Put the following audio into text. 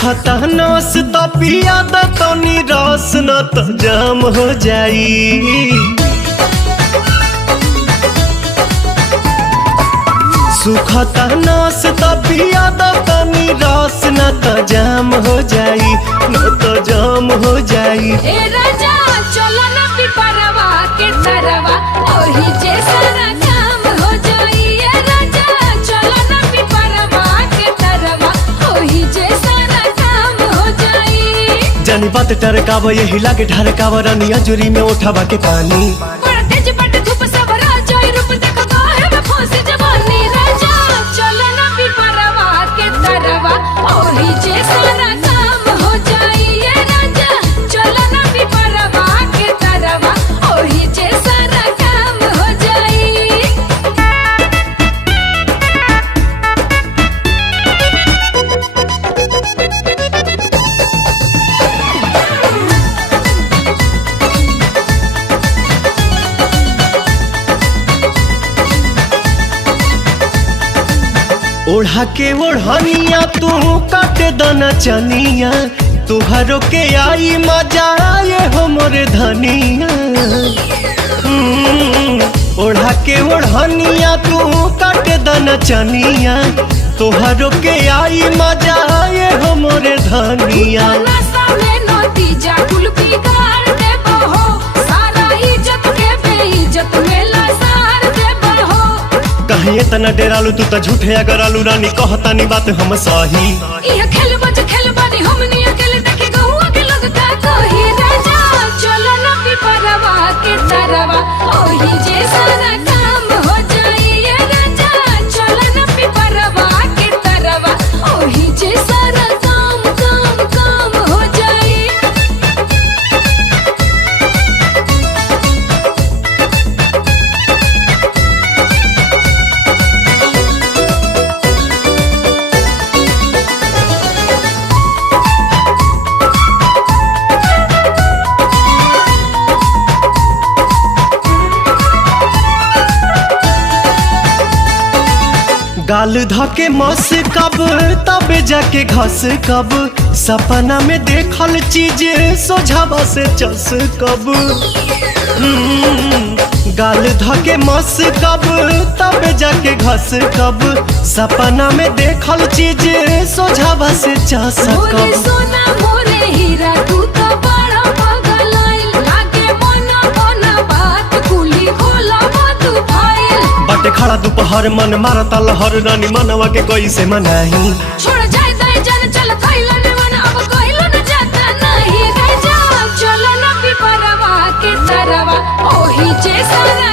सुखता नस त पिया द तनी रस न त जाम हो जाई। सुखता नस त पिया द तनी रस न त जाम हो जाई, न त जाम हो जाई। ए राजा चलो ना पिपरवा के तरवा ओही जे सारा काम हो जाई। ए राजा चलो ना पिपरवा के तरवा ओही जे सारा काम हो जाई। जानी बात टरकाव यही लागे ढरकाव रानी अजूरी में उठावा के पानी। बड़ा तेज पट धूप सब राजा रूप देखो काहे में फंसी जवानी। राजा चलो ना पिपरवा के तरवा ओही जे सारा काम हो जाई। ए राजा चलो ना पिपरवा के तरवा ओही जे सारा काम हो जाई। ओढ़ा के ओढ़निया तू काटे दना चनिया, तुहरो के आई मजा आए हो मोरे धनिया। ओढ़ा के ओढ़निया तू काटे दना चनिया, तुहरो के आई मजा आए हो मोरे धनिया। नशा में नतीजा कुल बिगाड़ देबो हो, सारा इज्जत के बेइज्जत में लसार देबो हो। कहीं इतना डेरालू तू त झूठे अगर आलू रानी कहतानी बात हम सही। ये खेल बानी हमनी अकेले देखे गहुआ के लोग का कही। राजा चलो ना पिपरवा के तरवा ओही जे सारा काम हो जाई। ये राजा चलो ना पिपरवा के तरवा ओही जे सारा काम काम काम हो जाई। गाल धके मस कब तबे जाके घस कब, सपना में देखल चीज सोझावा से चस कब। गाल धके मस कब तबे जाके घस कब, सपना में देखल चीज सोझावा से चस मोरे कब। सोना मोरे हीरा तू तो बड़ा पागल आइल, लागे मना मना बात कुली खोला तू फाइल। बटे खड़ा दोपहर मन मारता लहर रानी मनवा के कैसे मनाही। छोड़ जाए दाए जान चल खइलो ने मन अब कइलो न जाता नहीं। राजा चलो ना पिपरवा के तरवा ओही जे सारा